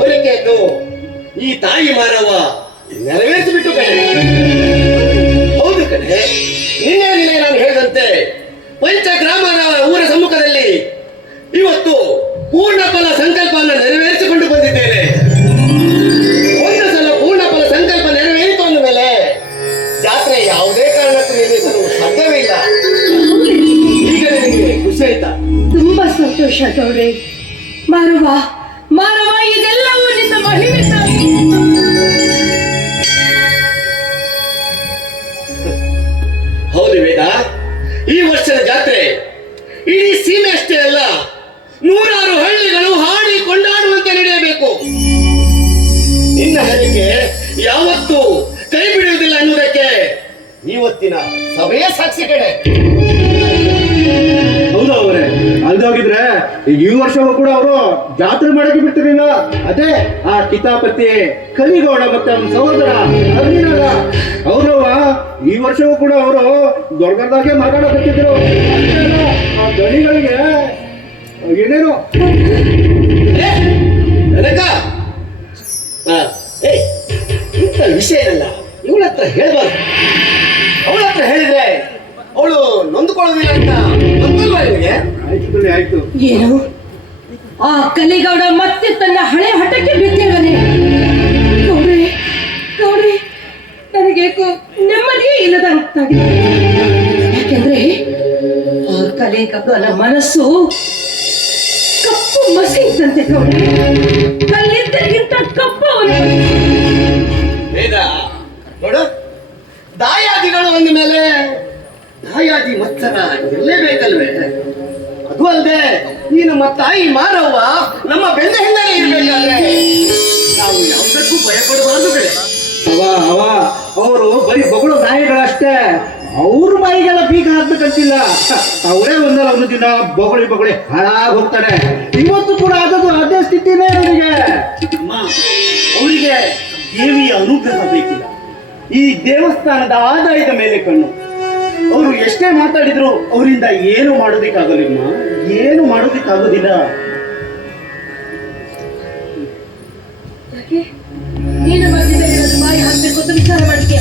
ಕೋರಿಕೆಯನ್ನು ಈ ತಾಯಿ ಮಾನವ ನೆರವೇರಿಸಿಬಿಟ್ಟು ಕಣೆ. ಹೌದು ಕಣೆ, ನಿನ್ನೆ ನಾನು ಹೇಳಿದಂತೆ ಪಂಚಗ್ರಾಮದ ಊರ ಸಮ್ಮುಖದಲ್ಲಿ ಇವತ್ತು ಪೂರ್ಣ ಫಲ ಸಂಕಲ್ಪವನ್ನು ನೆರವೇರಿಸಿಕೊಂಡು ಬಂದಿದ್ದೇನೆ. ಒಂದು ಸಲ ಪೂರ್ಣ ಫಲ ಸಂಕಲ್ಪ ನೆರವೇರಿತು ಅಂದ ಮೇಲೆ ಜಾತ್ರೆ ಯಾವುದೇ ಕಾರಣಕ್ಕೂ ನಿಲ್ಲಿಸಲು ಸಾಧ್ಯವೇ ಇಲ್ಲ. ಈಗ ನಿಮಗೆ ಖುಷಿ ಆಯ್ತಾ? ತುಂಬಾ ಸಂತೋಷ ಗೌರಿ. ಮಾರವ ಮಾರವ, ಇದೆಲ್ಲವೂ ನಿನ್ನ ಮಹಿಮೆ ತಾಯಿ. ಹೌದು ವೇದ, ಈ ವರ್ಷದ ಜಾತ್ರೆ ಇಡೀ ಸೀಮೆ ಅಷ್ಟೇ ಅಲ್ಲ, 100 ಹಳ್ಳಿಗಳು ಹಾಡಿ ಕೊಂಡಾಡುವಂತೆ ನಡೆಯಬೇಕು. ನಿನ್ನ ಹೇಳಿಕೆ ಯಾವತ್ತೂ ಕೈ ಬಿಡುವುದಿಲ್ಲ ಅನ್ನುವುದಕ್ಕೆ ಇವತ್ತಿನ ಸಭೆಯ ಸಾಕ್ಷಿ ಕಡೆ. ಹೌದು ಅವರೇ, ಅಲ್ದೋಗಿದ್ರೆ ಈ ವರ್ಷವೂ ಕೂಡ ಅವರು ಜಾತ್ರೆ ಮಾಡಕ್ಕೆ ಬಿಡ್ತಿರ್ಲಿಲ್ಲ. ಅದೇ ಆ ಕಿತಾಪತಿ ಕಲಿಗೌಡ ಮತ್ತೆ ಅವನ ಸಹೋದರ ಅರ್ಜುನಗ ಅವ್ರವ ಈ ವರ್ಷವೂ ಕೂಡ ಅವರು ದೊಡ್ಡದಾಗೆ ಮಾತಾಡಕತ್ತಿದ್ರು. ಆ ದಣಿಗಳಿಗೆ ಏನೇನು ನನಗ ಇಂಥ ವಿಷಯ ಇಲ್ಲ, ಇವಳ ಹತ್ರ ಹೇಳ್ಬಾರ್ದು. ಅವಳ ಹತ್ರ ಹೇಳಿದ್ರೆ ಅವಳು ನೊಂದುಕೊಳ್ಳೋದಿಲ್ಲ ಅಂತ ಗೊತ್ತಲ್ವಾ ನಿಮಗೆ? ಆಯ್ತು. ಏನು ಆ ಕಲಿಗೌಡ ಮತ್ತೆ ತನ್ನ ಹಳೆ ಹಠಕ್ಕೆ ಬಿದ್ದೇವನೇ? ಗೌರಿ ಗೌರಿ, ನನಗೆ ನೆಮ್ಮದಿಯೇ ಇಲ್ಲದಂತಾಗಿದೆ. ಯಾಕೆಂದ್ರೆ ಆ ಕಲಿಗೌಡನ ಮನಸ್ಸು ಕಪ್ಪು ಮಸಿ ಇದ್ದಂತೆ ಗೌರಿ. ಕಲ್ಲಿದ್ದರಿಗಿಂತ ಕಪ್ಪು ಅವನ ವೇದ ನೋಡು, ದಾಯಾದಿಗಳು ಅಂದ ಮೇಲೆ ದಾಯಾದಿ ಮತ್ಸರ ಇರಲೇಬೇಕಲ್ವೇ? ಅದು ಅಲ್ಲದೆ ಈ ನಮ್ಮ ತಾಯಿ ಮಾರವ್ವ ನಮ್ಮ ಬೆನ್ನ ಹಿಂದೆನೇ ಇರ್ಬೇಕಾದ್ರೆ ನಾವು ಯಾವುದಕ್ಕೂ ಭಯ ಪಡಬಾರದು ಕಡೆ. ಅವರು ಬರೀ ಬಗಳು ನಾಯಿಗಳಷ್ಟೇ. ಅವ್ರ ಬಾಯಿಗೆಲ್ಲ ಬೀಗ ಹಾಕ್ಬೇಕಂತಿಲ್ಲ. ಅವರೇ ಒಂದಲ್ಲ ಒಂದು ದಿನ ಬೊಗಳಿ ಹಾಳಾಗಿ ಹೋಗ್ತಾರೆ. ಇವತ್ತು ಕೂಡ ಆದದ್ದು ಅದೇ ಸ್ಥಿತಿನೇ ಅವರಿಗೆ. ಅವರಿಗೆ ದೇವಿಯ ಅನುಗ್ರಹ ಬೇಕಿಲ್ಲ. ಈ ದೇವಸ್ಥಾನದ ಆದಾಯದ ಮೇಲೆ ಕಣ್ಣು. ಅವರು ಎಷ್ಟೇ ಮಾತಾಡಿದ್ರು ಅವರಿಂದ ಏನು ಮಾಡೋದಿಕ್ಕಾಗಲಿಮ್ಮ, ಏನು ಮಾಡೋದಿಕ್ಕಾಗೋದಿಲ್ಲ. ಯಾಕೆ ನೀನು ಬಂದಿದ್ದ ಬಾಯಿ ಹಾಕ್ಬೇಕು ಅಂತ ವಿಚಾರ ಮಾಡ್ತೀಯ?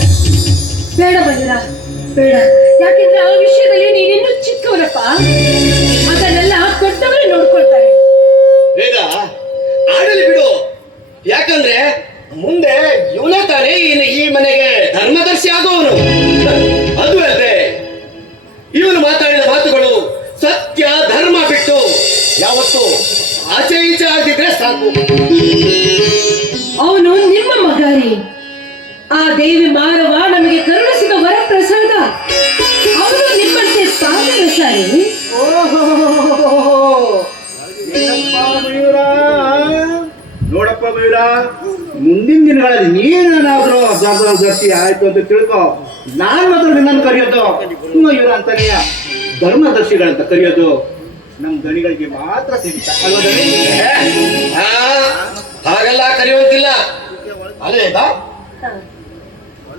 ಬೇಡ ಬಂದಿರ, ಬೇಡ. ಯಾಕೆಂದ್ರೆ ಆ ವಿಷಯದಲ್ಲಿ ನೀನಿನ್ನೂ ಚಿಕ್ಕವರಪ್ಪ. ಅದನ್ನೆಲ್ಲ ದೊಡ್ಡವರೇ ನೋಡ್ಕೊಳ್ತಾರೆ. ವೇದ ಆಡಲಿ ಬಿಡು, ಯಾಕಂದ್ರೆ ಮುಂದೆ ಇವನೇ ತಾನೇ ಈ ಮನೆಗೆ ಧರ್ಮದರ್ಶಿ ಆಗುವವನು. ಅದು ಅಲ್ಲದೆ ಇವನು ಮಾತಾಡಿದ ಮಾತುಗಳು ಸತ್ಯ ಧರ್ಮ ಬಿಟ್ಟು ಯಾವತ್ತು ಆಚೆ ಈಚೆ ಆಗಿದ್ರೆ ಸಾಕು. ಅವನು ನಿಮ್ಮ ಮಗಾರಿ. ಆ ದೇವಿ ಮಾರವ ನಮಗೆ ಕರುಣಿಸಿದ ವರಪ್ರಸಾದ. ಅವನು ನಿಮ್ಮಂತೆ ತಾಮರಸಾರಿ. ನೋಡಪ್ಪ ಮಯೂರ, ಮುಂದಿನ ದಿನಗಳಲ್ಲಿ ನೀನೇನಾದ್ರೂ ಧರ್ಮದರ್ಶಿ ಆಯ್ತು ಅಂತ ತಿಳ್ಕೊ. ನಾನು ಮಾತ್ರ ನಿನ್ನನ್ನು ಕರೆಯೋದು ಮಯೂರ ಅಂತಾನೆ, ಧರ್ಮದರ್ಶಿಗಳಂತ ಕರೆಯೋದು ನಮ್ ದಣಿಗಳಿಗೆ ಮಾತ್ರ ಸಿಗ್ತ ಅಲ್ವಾ ದಣಿ? ಹಾಗೆಲ್ಲ ಕರೆಯುವಂತಿಲ್ಲ. ಅದೇ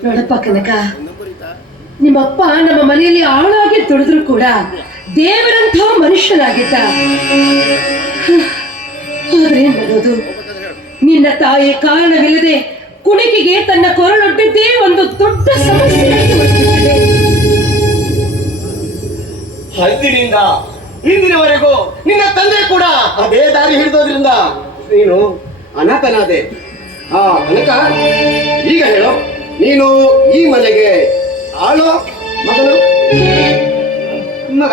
ನೋಡಪ್ಪ ಕನಕ, ನಿಮ್ಮಪ್ಪ ನಮ್ಮ ಮನೆಯಲ್ಲಿ ಆಳಾಗಿ ದುಡಿದ್ರು ಕೂಡ ದೇವರಂಥ ಮನುಷ್ಯನಾಗಿದ್ದ. ಆದ್ರೆ ಏನ್ ಮಾಡೋದು, ನಿನ್ನ ತಾಯಿ ಕಾರಣವಿಲ್ಲದೆ ಕುಣಿಕೆಗೆ ತನ್ನ ಕೊರಳೊಡ್ಡಿದ್ದೇ ಒಂದು ದೊಡ್ಡ ಸಮಸ್ಯೆಯಾಗಿ ಉಳಿದಿದೆ. ಹದ್ದಿನಿಂದ ಇಂದಿನವರೆಗೂ ನಿನ್ನ ತಂದೆ ಕೂಡ ಅದೇ ದಾರಿ ಹಿಡಿದೋದ್ರಿಂದ ನೀನು ಅನಾಥನಾದೆ. ಆ ಕನಕ, ಈಗ ಹೇಳು, ನೀನು ಈ ಮನೆಗೆ ಆಳೋ ಮಗನು ಮಗ?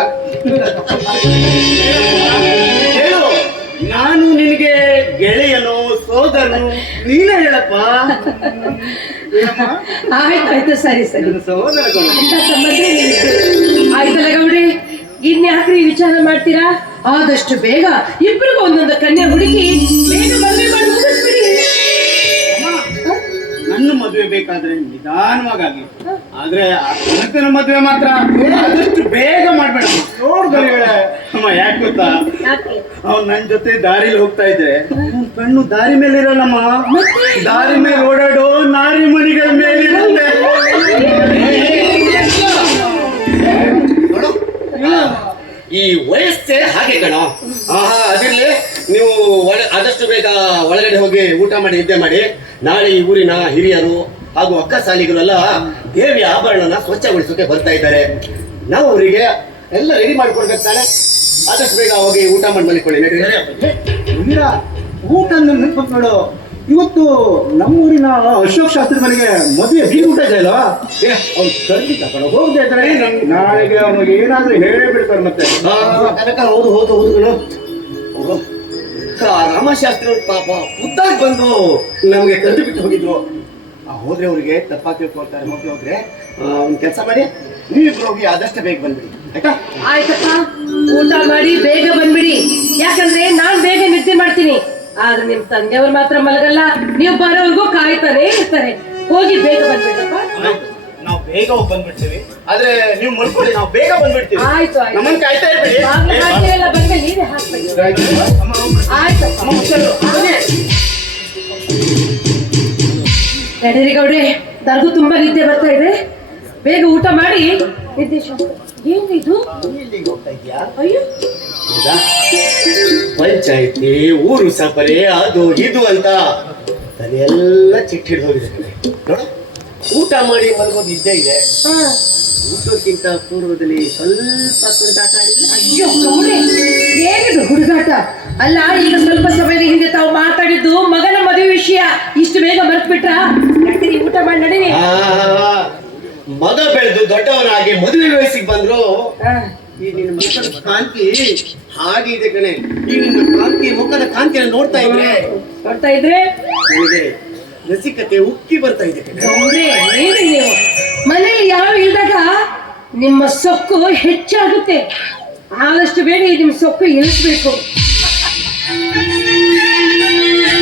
ಹೇಳು, ನಾನು ನಿನಗೆ ಗೆಳೆಯನು, ಸೋದರನು, ನೀನೇ ಹೇಳಪ್ಪ. ಆಯ್ತಾಯ್ತು, ಸರಿ ಸರಿ. ಸಹೋದರಗಳು ಅಂತ ಸಂಬಂಧ ಆಯ್ತಲ್ಲ ಗೌಡ್ರಿ, ಇನ್ಯಾಕ್ರಿ ವಿಚಾರ ಮಾಡ್ತೀರಾ? ಆದಷ್ಟು ಬೇಗ ಇಬ್ಬರಿಗೂ ಒಂದೊಂದು ಕನ್ಯೆ ಹುಡುಕಿ ಬೇಗ ಮದುವೆ ಮಾಡಿ ಮುಗಿಸ್ಬಿಡಿ. ನನ್ನ ಮದುವೆ ಬೇಕಾದ್ರೆ ನಿಧಾನವಾಗಿ, ಆದ್ರೆ ಆ ಕನಕನ ಮದುವೆ ಮಾತ್ರ ಆದಷ್ಟು ಬೇಗ ಮಾಡ್ಬೇಡ. ನೋಡ್ಗಳಿಗಳೇ ಅಮ್ಮ, ಯಾಕೆ ಗೊತ್ತಾ, ಅವ್ನು ನನ್ ಜೊತೆ ದಾರಿಲಿ ಹೋಗ್ತಾ ಇದ್ರೆ ಕಣ್ಣು ದಾರಿ ಮೇಲೆ ಇರಲ್ಲಮ್ಮ, ದಾರಿ ಮೇಲೆ ಓಡಾಡೋ ನಾರಿ ಮಣಿಗಳ ಮೇಲೆ ಇರುತ್ತೆ. ಈ ವಯಸ್ಸೇ ಹಾಗೆ ಕಣೋ. ಆಹಾ, ಅದಿರ್ಲಿ, ನೀವು ಆದಷ್ಟು ಬೇಗ ಒಳಗಡೆ ಹೋಗಿ ಊಟ ಮಾಡಿ ನಿದ್ದೆ ಮಾಡಿ. ನಾಳೆ ಈ ಊರಿನ ಹಿರಿಯರು ಹಾಗೂ ಅಕ್ಕ ಸಾಲಿಗರೆಲ್ಲ ದೇವಿಯ ಆಭರಣನ ಸ್ವಚ್ಛಗೊಳಿಸೋಕೆ ಬರ್ತಾ ಇದ್ದಾರೆ. ನಾವು ಅವರಿಗೆ ಎಲ್ಲ ರೆಡಿ ಮಾಡ್ಕೊಡ್ಬೇಕು ತಾನೆ. ಆದಷ್ಟು ಬೇಗ ಹೋಗಿ ಊಟ ಮಾಡಿ ಮಲ್ಕೊಳ್ಳಿ. ವೀರ, ಊಟ ನೆನ್ಪು ನೋಡು. ಇವತ್ತು ನಮ್ಮೂರಿನ ಅಶೋಕ್ ಶಾಸ್ತ್ರಿ ಮನೆಗೆ ಮದುವೆ ಬೀಗ ಊಟ ಇದೆ ಅಲ್ವಾ? ಅವ್ನು ಕರ್ದಿದ್ದ ಕಣ, ಹೋಗದೆ ಇದ್ದಾರೆ. ನಾಳೆಗೆ ಅವನಿಗೆ ಏನಾದ್ರೂ ಹೇಳೇ ಬಿಡ್ತಾರೆ ಮತ್ತೆ. ಕನಕ ಹೌದು ಹೌದು ಹೌದು ಕಣೋ. ರಾಮಶಾಸ್ತ್ರಿ ಅವ್ರ ಪಾಪ ಖುದ್ದಾಗಿ ಬಂದು ನಮ್ಗೆ ಕರೆದು ಬಿಟ್ಟು ಹೋಗಿದ್ರು. ಹೋದ್ರೆ ಅವ್ರಿಗೆ ತಪ್ಪಾಗಿ ತಿಳ್ಕೊಳ್ತಾರೆ. ಹೋದ್ರೆ ಒಂದ್ ಕೆಲಸ ಮಾಡಿ, ನೀವಿಬ್ರು ಹೋಗಿ ಆದಷ್ಟು ಬೇಗ ಬಂದ್ಬಿಡಿ ಆಯ್ತಾ? ಆಯ್ತಪ್ಪ, ಊಟ ಮಾಡಿ ಬೇಗ ಬಂದ್ಬಿಡಿ. ಯಾಕಂದ್ರೆ ನಾನ್ ಬೇಗ ನಿದ್ದೆ ಮಾಡ್ತೀನಿ. ಆದ್ರೆ ನಿಮ್ ತಂದೆಯವ್ರು ಮಾತ್ರ ಮಲಗಲ್ಲ. ನೀವು ಬರೋವರೆಗೂ ಕಾಯ್ತಾನೆ ಇರ್ತಾರೆ. ಹೋಗಿ ಬೇಗ ಬಂದ್ಬಿಡಪ್ಪ. ನಾವು ಬೇಗ ಹೋಗಿ ಬಂದ್ಬಿಡ್ತೀವಿ. ಆದ್ರೆ ನೀವು ಮಲ್ಕೊಳ್ಳಿ, ನಾವು ಬೇಗ ಬಂದ್ಬಿಡ್ತೀವಿ. ಆಯ್ತು ಆಯ್ತು. ನಮ್ಮನ್ನ ಕಾಯ್ತಾ ಇರ್ಬೇಡಿ. ಬಾಗ್ಲು ಹಾಕಿ ಎಲ್ಲ ಬಂದ್ಮೇಲೆ ನೀವೇ ಹಾಕ್ಬೇಕು. ಆಯ್ತಪ್ಪ. ನಡೀರಿ ಗೌಡ್ರೆ, ನನಗೂ ತುಂಬಾ ನಿದ್ದೆ ಬರ್ತಾ ಇದೆ. ಬೇಗ ಊಟ ಮಾಡಿ ನಿದ್ದೆ ಶಾಸ್ತ್ರ. ಏನಿದು? ಇಲ್ಲಿಗೆ ಹೋಗ್ತಾ ಇದ್ಯಾ? ಅಯ್ಯೋ, ಹೌದಾ? ಪಂಚಾಯ್ತಿ, ಊರು ಸಪರೆ, ಅದು ಇದು ಅಂತ ಅದೆಲ್ಲ ಚಿಟ್ಟಿ ಹಿಡಿದು ಹೋಗಿದೆ ಕಣೆ. ನೋಡು, ಊಟ ಮಾಡಿ ಮಲಗೋದು ಇದ್ದೇ ಇದೆ. ಹಾ. ಊಟಕ್ಕಿಂತ ಪೂರ್ವದಲ್ಲಿ ಸ್ವಲ್ಪ ತುಂಟಾಟ ಆಡಿದ್ರೆ ಅಯ್ಯೋ ಗೌಡ್ರೆ, ಏನಿದು ಹುಡುಗಾಟ? ಅಲ್ಲ, ಈಗ ಸ್ವಲ್ಪ ಸಮಯದ ಹಿಂದೆ ತಾವು ಮಾತಾಡಿದ್ದು ಮಗನ ಮದುವೆ ವಿಷಯ. ಇಷ್ಟು ಬೇಗ ಮರ್ತ್ ಬಿಟ್ರ? ಯಾಕೆ ಊಟ ಮಾಡಿ ನಡೀರಿ. ಮಗ ಬೆಳೆದು ದೊಡ್ಡವನಾಗಿ ಮದುವೆ ವಯಸ್ಸಿಗೆ ಬಂದ್ರು. ಈ ನಿನ್ನ ಮುಖದ ಕಾಂತಿ ಹಾಗೆ ಇದೆ ಕಣೆ. ಈ ನಿನ್ನ ಕಾಂತಿ, ಮುಖದ ಕಾಂತಿಯನ್ನು ನೋಡ್ತಾ ಇದ್ರೆ ನನಗೆ ರಸಿಕತೆ ಉಕ್ಕಿ ಬರ್ತಾ ಇದೆ ಕಣೆ. ಗೌಡ್ರೆ, ಏನ್ರಿ ನೀವು? ಮನೆಯಲ್ಲಿ ಯಾರು ಇಲ್ದಾಗ ನಿಮ್ಮ ಸೊಕ್ಕು ಹೆಚ್ಚಾಗುತ್ತೆ. ಆದಷ್ಟು ಬೇಗ ನಿಮ್ ಸೊಕ್ಕು ಇಳಿಸ್ಬೇಕು.